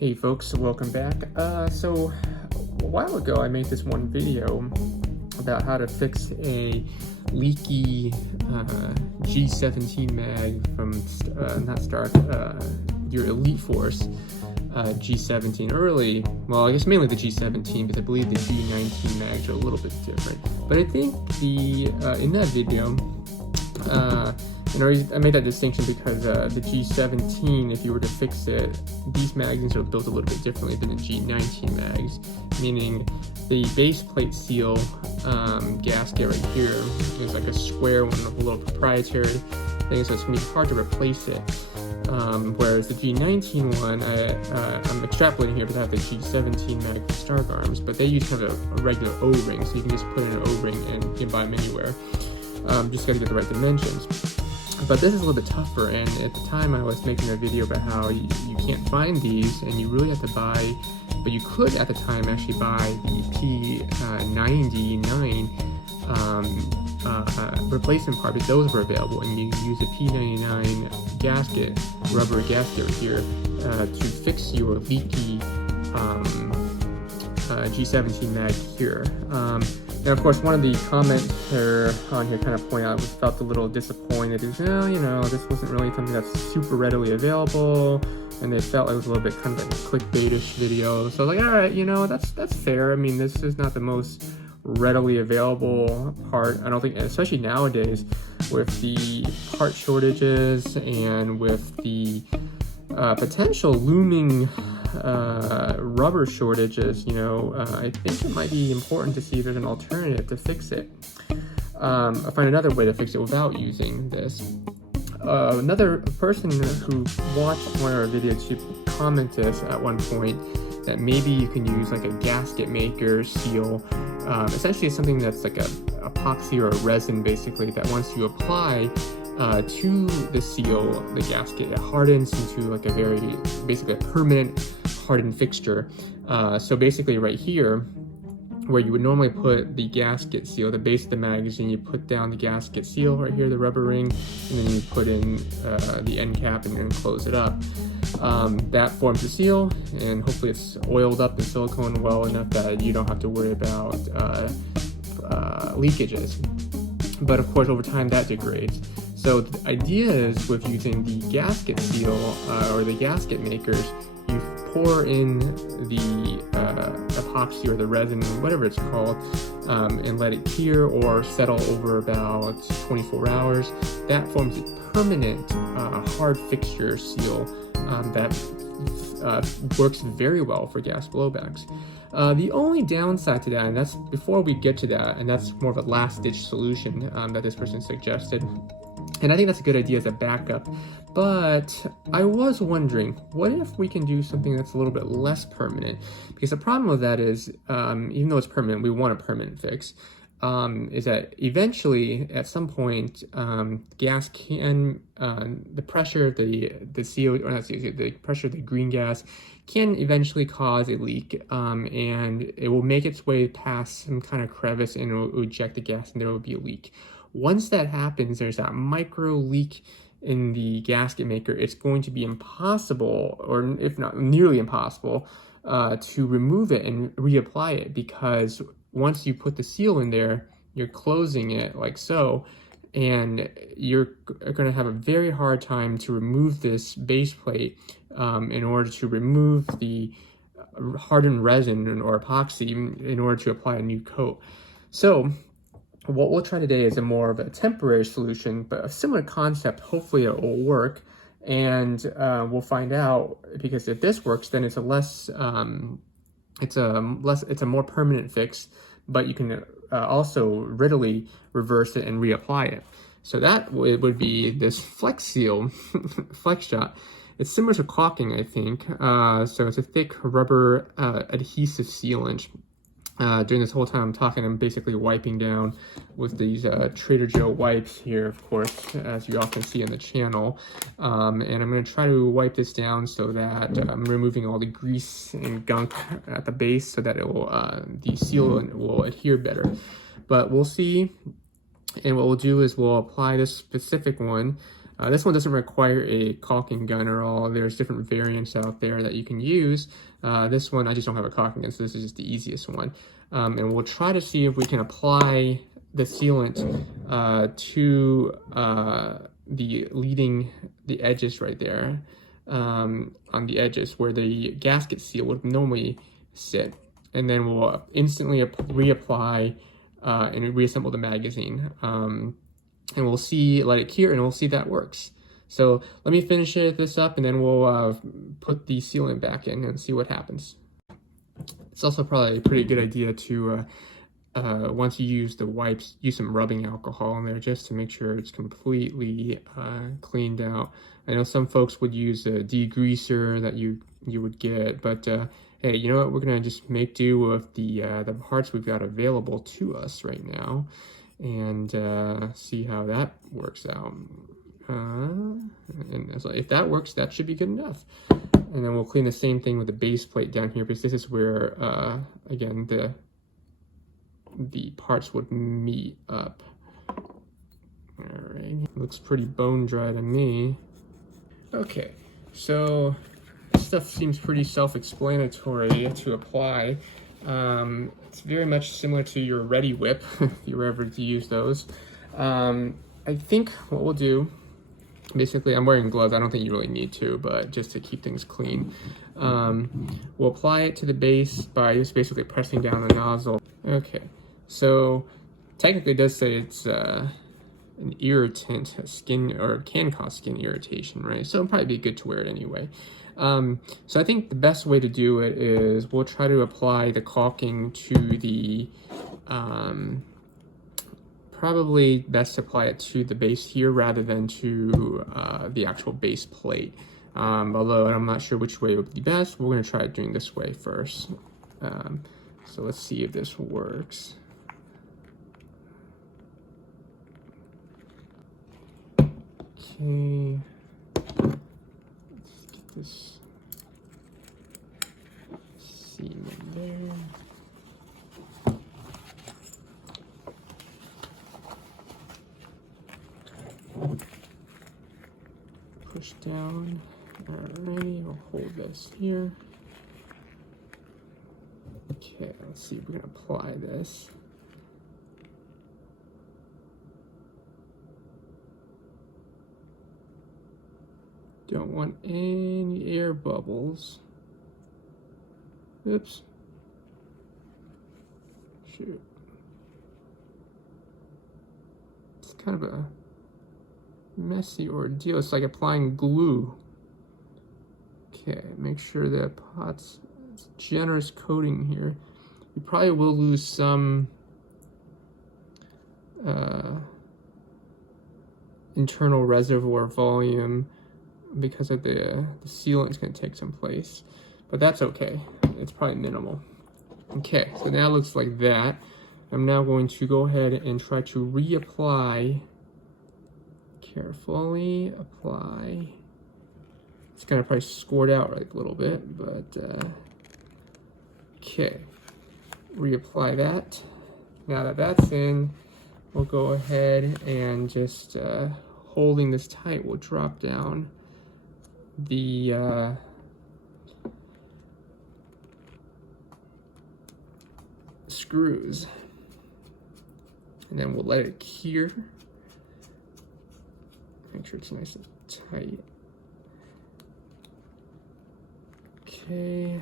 Hey folks, welcome back. So a while ago I made this one video about how to fix a leaky G17 mag from your Elite Force G17 early. Well, I guess mainly the G17 because I believe the G19 mags are a little bit different. But I think in that video, I made that distinction because the G17, if you were to fix it, these magazines are built a little bit differently than the G19 mags, meaning the base plate seal gasket right here is like a square one, a little proprietary thing, so it's going to be hard to replace it. Whereas the G19 one, I'm extrapolating here because I have the G17 mag for Stark Arms, but they use kind of a regular O-ring, so you can just put in an O-ring and you can buy them anywhere. Just got to get the right dimensions. But this is a little bit tougher, and at the time I was making a video about how you can't find these and you really have to buy, but you could at the time actually buy the P99 replacement part, but those were available, and you use a P99 gasket, rubber gasket right here, to fix your leaky G17 mag here. And of course, one of the commenter on here kind of pointed out, felt a little disappointed. Is, well, you know, this wasn't really something that's super readily available, and they felt it was a little bit kind of like a clickbaitish video. So I was like, all right, you know, that's fair. I mean, this is not the most readily available part. I don't think, especially nowadays, with the part shortages and with the potential looming rubber shortages, you know, I think it might be important to see if there's an alternative to fix it. I'll find another way to fix it without using this. Another person who watched one of our videos, she commented at one point that maybe you can use like a gasket maker seal. Essentially it's something that's like a epoxy or a resin, basically, that once you apply to the seal, the gasket, it hardens into like a basically a permanent hardened fixture. So basically right here, where you would normally put the gasket seal, the base of the magazine, you put down the gasket seal right here, the rubber ring, and then you put in the end cap and then close it up. That forms the seal, and hopefully it's oiled up in silicone well enough that you don't have to worry about leakages. But of course, over time that degrades. So the idea is, with using the gasket seal or the gasket makers, you pour in the epoxy or the resin, whatever it's called, and let it cure or settle over about 24 hours. That forms a permanent hard fixture seal that works very well for gas blowbacks. The only downside to that, and that's before we get to that, and that's more of a last-ditch solution that this person suggested, and I think that's a good idea as a backup, but I was wondering, what if we can do something that's a little bit less permanent? Because the problem with that is, even though it's permanent, we want a permanent fix, is that eventually, at some point, gas can, the pressure of the CO, or not CO, the pressure of the green gas can eventually cause a leak, and it will make its way past some kind of crevice and it will eject the gas, and there will be a leak. Once that happens, there's that micro leak in the gasket maker. It's going to be impossible, or if not nearly impossible, to remove it and reapply it, because once you put the seal in there, you're closing it like so, and you're going to have a very hard time to remove this base plate in order to remove the hardened resin or epoxy in order to apply a new coat. So what we'll try today is a more of a temporary solution, but a similar concept. Hopefully it will work, and we'll find out, because if this works, then it's a more permanent fix, but you can also readily reverse it and reapply it. So that would be this Flexseal Flexshot. It's similar to caulking, I think. So it's a thick rubber adhesive sealant. During this whole time I'm talking, I'm basically wiping down with these Trader Joe wipes here, of course, as you often see on the channel. And I'm going to try to wipe this down so that I'm removing all the grease and gunk at the base, so that it will, the seal will adhere better. But we'll see. And what we'll do is we'll apply this specific one This one doesn't require a caulking gun at all. There's different variants out there that you can use. This one, I just don't have a caulking gun, so this is just the easiest one. And we'll try to see if we can apply the sealant to the edges right there, on the edges where the gasket seal would normally sit. And then we'll instantly reapply and reassemble the magazine. And we'll see, let it cure, and we'll see that works. So let me finish this up, and then we'll put the sealant back in and see what happens. It's also probably a pretty good idea to, once you use the wipes, use some rubbing alcohol in there just to make sure it's completely cleaned out. I know some folks would use a degreaser that you would get, but hey, you know what? We're gonna just make do with the parts we've got available to us right now, and see how that works out. And so if that works, that should be good enough. And then we'll clean the same thing with the base plate down here, because this is where, again, the parts would meet up. All right, looks pretty bone dry to me. Okay, so this stuff seems pretty self-explanatory to apply. It's very much similar to your Ready Whip, if you were ever to use those. I think what we'll do, basically, I'm wearing gloves. I don't think you really need to, but just to keep things clean. We'll apply it to the base by just basically pressing down the nozzle. Okay, so technically it does say it's an irritant, or can cause skin irritation, right? So it'll probably be good to wear it anyway. So I think the best way to do it is we'll try to apply the caulking to the, probably best to apply it to the base here rather than to the actual base plate. Although I'm not sure which way would be best, we're going to try it doing this way first. So let's see if this works. Okay, let's get this seam in there. Push down. Alrighty, we'll hold this here. Okay, let's see if we can apply this. Don't want any air bubbles. Oops. Shoot. It's kind of a messy ordeal. It's like applying glue. Okay, make sure that pot's generous coating here. You probably will lose some internal reservoir volume because of the sealant is going to take some place, but that's okay. It's probably minimal. Okay, so now it looks like that. I'm now going to go ahead and try to reapply. Carefully apply. It's gonna probably squirt out like a little bit, but okay. Reapply that. Now that that's in, we'll go ahead and just holding this tight, we'll drop down the screws, and then we'll let it cure. Make sure it's nice and tight. Okay.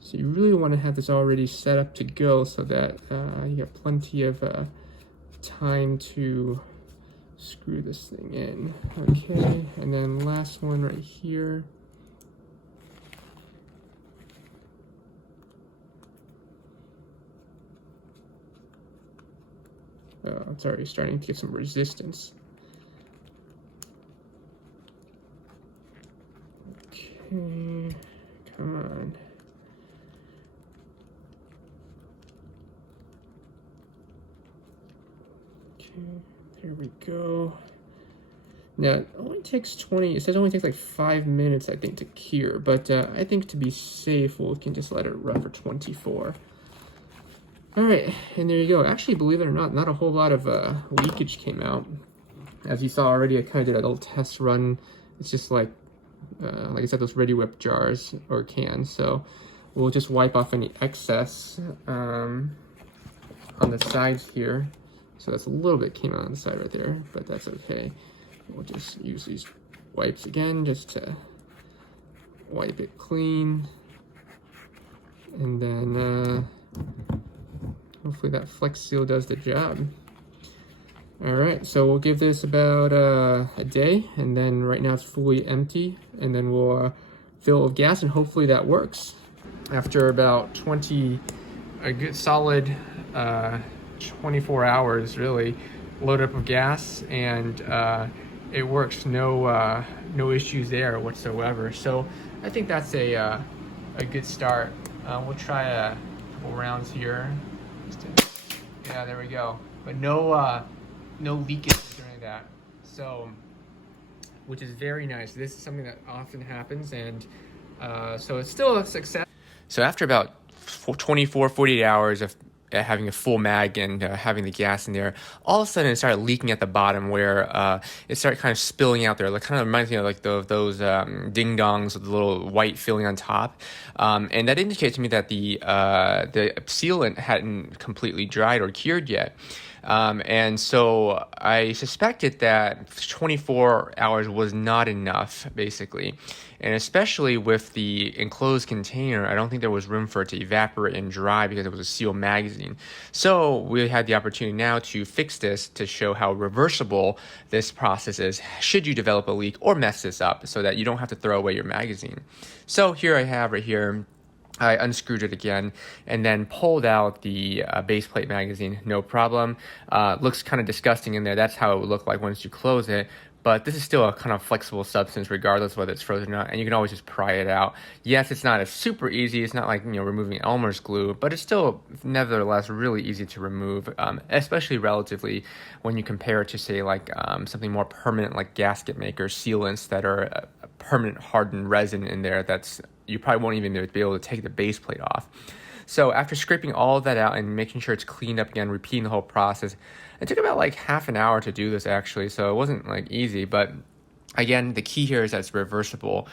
So you really want to have this already set up to go so that you have plenty of time to screw this thing in. Okay, and then last one right here. Oh, it's already starting to get some resistance. Okay, come on. Okay, there we go. Now, it only takes it says it only takes like 5 minutes, I think, to cure, but I think to be safe, we can just let it run for 24. All right, and there you go. Actually, believe it or not a whole lot of leakage came out. As you saw already, I kind of did a little test run. It's just like I said, those Ready Whip jars or cans. So we'll just wipe off any excess on the sides here. So that's a little bit came out on the side right there, but that's okay. We'll just use these wipes again just to wipe it clean. And then hopefully that Flexseal does the job. All right, so we'll give this about a day, and then right now it's fully empty, and then we'll fill it with gas, and hopefully that works. After about a good solid 24 hours, really, load up with gas, and it works. No issues there whatsoever. So I think that's a good start. We'll try a couple rounds here. Yeah, there we go. But no leakage or any of that. So, which is very nice. This is something that often happens, and so it's still a success. So after about 24, 48 hours of having a full mag and having the gas in there, all of a sudden it started leaking at the bottom where it started kind of spilling out there. Like, kind of reminds me of like those ding dongs with the little white filling on top, and that indicates to me that the sealant hadn't completely dried or cured yet. And so I suspected that 24 hours was not enough, basically. And especially with the enclosed container, I don't think there was room for it to evaporate and dry because it was a sealed magazine. So we had the opportunity now to fix this to show how reversible this process is should you develop a leak or mess this up, so that you don't have to throw away your magazine. So here I have right here, I unscrewed it again and then pulled out the base plate magazine. No problem. Looks kind of disgusting in there. That's how it would look like once you close it. But this is still a kind of flexible substance regardless whether it's frozen or not, and you can always just pry it out. Yes, it's not as super easy. It's not like, removing Elmer's glue, but it's still nevertheless really easy to remove, especially relatively when you compare it to, say, like something more permanent like gasket makers, sealants that are a permanent hardened resin in there that's you probably won't even be able to take the base plate off. So after scraping all of that out and making sure it's cleaned up again, repeating the whole process, it took about like half an hour to do this actually, so it wasn't like easy, but again, the key here is that it's reversible.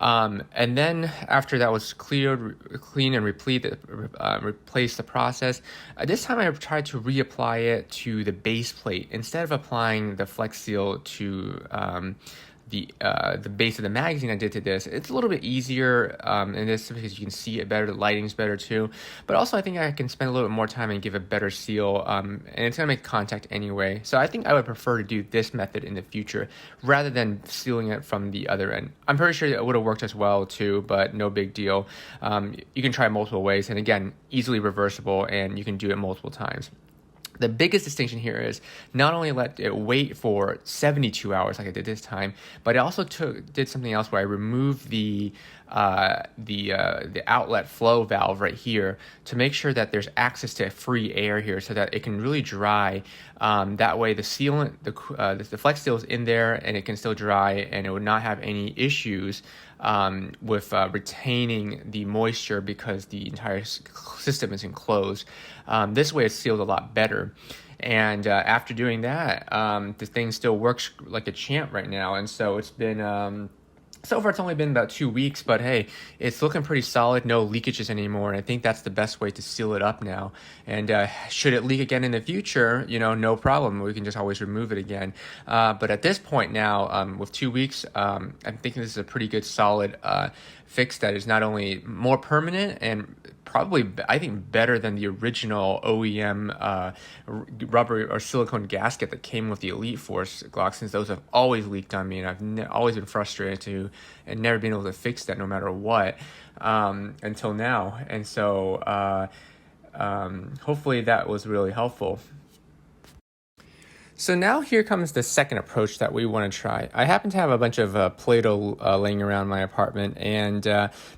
And then after that was clean and replace the process, this time I tried to reapply it to the base plate instead of applying the Flexseal to the base of the magazine. I did to this. It's a little bit easier in this because you can see it better, the lighting's better too, but also I think I can spend a little bit more time and give a better seal, and it's going to make contact anyway. So I think I would prefer to do this method in the future rather than sealing it from the other end. I'm pretty sure it would have worked as well too, but no big deal. You can try multiple ways, and again, easily reversible, and you can do it multiple times. The biggest distinction here is not only let it wait for 72 hours like I did this time, but I also did something else where I removed the outlet flow valve right here to make sure that there's access to free air here so that it can really dry. That way the sealant, the Flexseal is in there and it can still dry, and it would not have any issues with retaining the moisture because the entire system is enclosed. This way it's sealed a lot better. And after doing that, the thing still works like a champ right now. And so it's been... so far, it's only been about 2 weeks, but hey, it's looking pretty solid. No leakages anymore, and I think that's the best way to seal it up now. And should it leak again in the future, no problem. We can just always remove it again. But at this point now, with 2 weeks, I'm thinking this is a pretty good, solid fix that is not only more permanent and probably, I think, better than the original OEM rubber or silicone gasket that came with the Elite Force Glock, since those have always leaked on me, and I've always been frustrated and never been able to fix that no matter what until now. And so hopefully that was really helpful. So now here comes the second approach that we want to try. I happen to have a bunch of Play-Doh laying around my apartment, and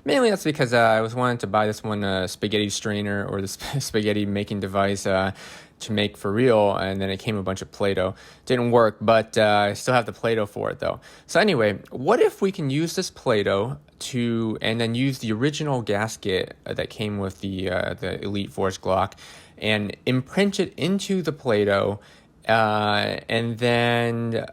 mainly that's because I was wanting to buy this one spaghetti strainer or the spaghetti making device to make for real, and then it came a bunch of Play-Doh. Didn't work, but I still have the Play-Doh for it though. So anyway, what if we can use this Play-Doh and then use the original gasket that came with the Elite Force Glock, and imprint it into the Play-Doh, and then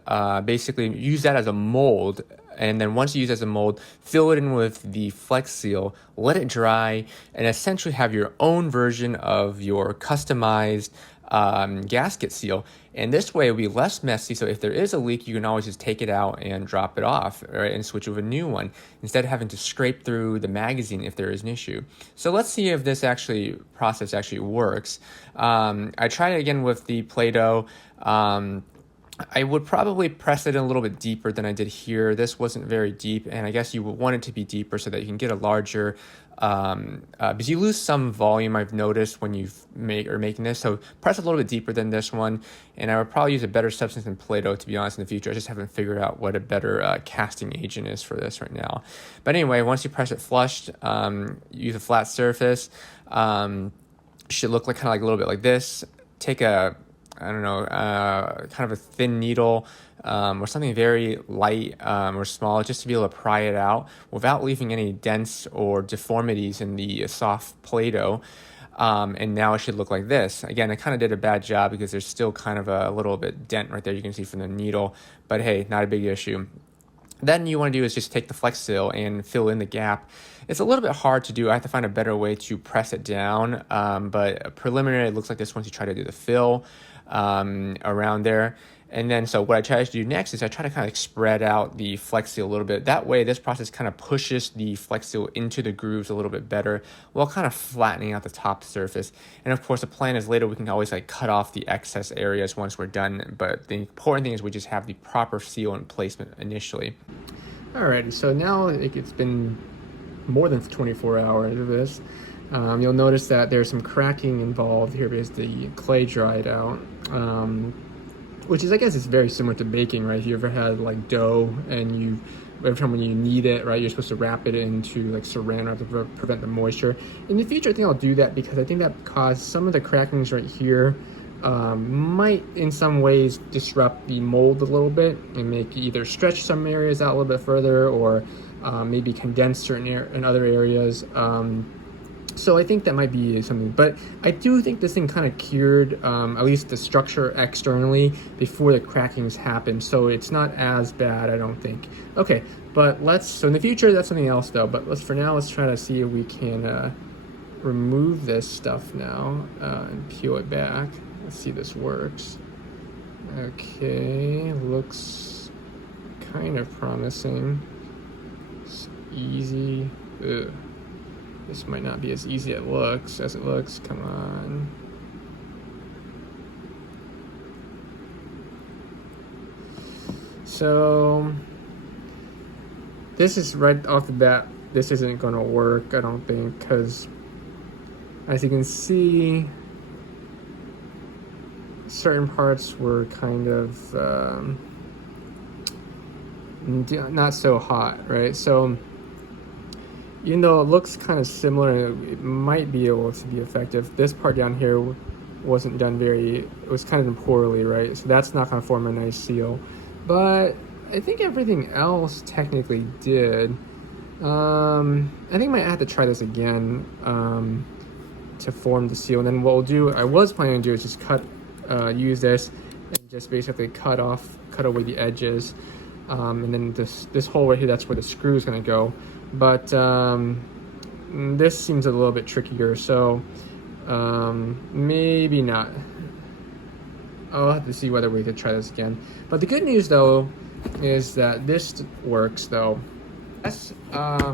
basically use that as a mold. And then once you use it as a mold, fill it in with the Flexseal, let it dry, and essentially have your own version of your customized gasket seal. And this way it'll be less messy, so if there is a leak, you can always just take it out and drop it off, right, and switch with a new one, instead of having to scrape through the magazine if there is an issue. So let's see if this process actually works. I tried it again with the Play-Doh. I would probably press it in a little bit deeper than I did here. This wasn't very deep, and I guess you would want it to be deeper so that you can get a larger, because you lose some volume, I've noticed, when you making this. So press a little bit deeper than this one, and I would probably use a better substance than Play-Doh, to be honest, in the future. I just haven't figured out what a better casting agent is for this right now. But anyway, once you press it flushed, use a flat surface. Should look like kind of like a little bit like this. Take a, I don't know, kind of a thin needle or something very light or small, just to be able to pry it out without leaving any dents or deformities in the soft Play-Doh. And now it should look like this. Again, I kind of did a bad job because there's still kind of a little bit dent right there you can see from the needle, but hey, not a big issue. Then you want to do is just take the Flexseal and fill in the gap. It's a little bit hard to do. I have to find a better way to press it down, but preliminary, it looks like this once you try to do the fill around there. And then, so what I try to do next is I try to kind of spread out the Flexseal a little bit. That way, this process kind of pushes the Flexseal into the grooves a little bit better, while kind of flattening out the top surface. And of course, the plan is later we can always like cut off the excess areas once we're done. But the important thing is we just have the proper seal and placement initially. Alrighty, so now it's been more than 24 hours of this. You'll notice that there's some cracking involved here because the clay dried out. Which is, I guess, it's very similar to baking, right? If you ever had like dough and every time when you knead it, right, you're supposed to wrap it into like saran wrap to prevent the moisture. In the future, I think I'll do that because I think that caused some of the crackings right here might in some ways disrupt the mold a little bit and make either stretch some areas out a little bit further or maybe condense certain in other areas. So I think that might be something, but I do think this thing kind of cured at least the structure externally before the crackings happened, so it's not as bad, I don't think. Okay, but so in the future, that's something else though, but for now, let's try to see if we can remove this stuff now and peel it back. Let's see if this works. Okay, looks kind of promising. It's easy. Ugh. This might not be as easy as it looks. Come on. So this is right off the bat. This isn't going to work, I don't think, because as you can see, certain parts were kind of not so hot, right? So even though it looks kind of similar, it might be able to be effective. This part down here wasn't done it was kind of done poorly, right? So that's not going to form a nice seal. But I think everything else technically did. I think I might have to try this again to form the seal. And then what we'll do, I was planning to do is just use this and just basically cut away the edges. And then this hole right here, that's where the screw is going to go. But this seems a little bit trickier, so maybe not. I'll have to see whether we could try this again. But the good news though is that this works though. This I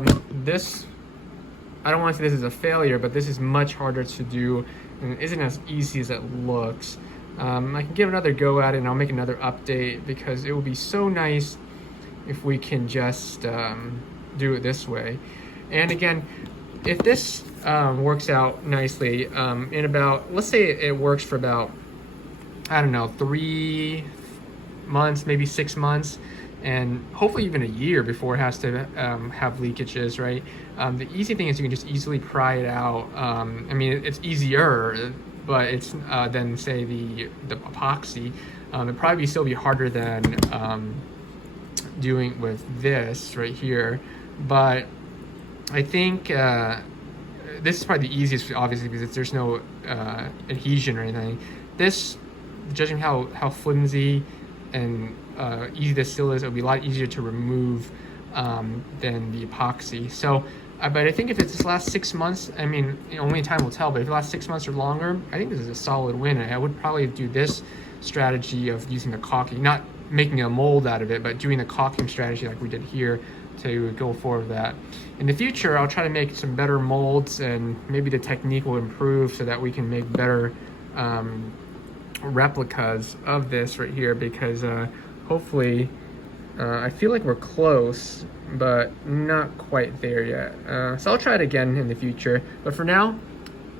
don't want to say this is a failure, but this is much harder to do and it isn't as easy as it looks. I can give another go at it and I'll make another update because it would be so nice if we can just do it this way. And again, if this works out nicely in about, let's say it works for about, I don't know, 3 months, maybe 6 months, and hopefully even a year before it has to have leakages, right? The easy thing is you can just easily pry it out. I mean, it's easier, but it's than say the epoxy. It'd probably still be harder than doing with this right here. But I think this is probably the easiest, obviously, because there's no adhesion or anything. This, judging how flimsy and easy this seal is, it would be a lot easier to remove than the epoxy. So, but I think if it's this last 6 months, I mean, only time will tell, but if it lasts 6 months or longer, I think this is a solid win. I would probably do this strategy of using the caulking, not making a mold out of it, but doing the caulking strategy like we did here to go forward with that. In the future, I'll try to make some better molds, and maybe the technique will improve so that we can make better replicas of this right here, because hopefully I feel like we're close, but not quite there yet. So I'll try it again in the future, but for now,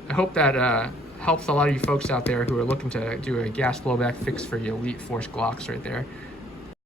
I hope that helps a lot of you folks out there who are looking to do a gas blowback fix for your Elite Force Glocks right there.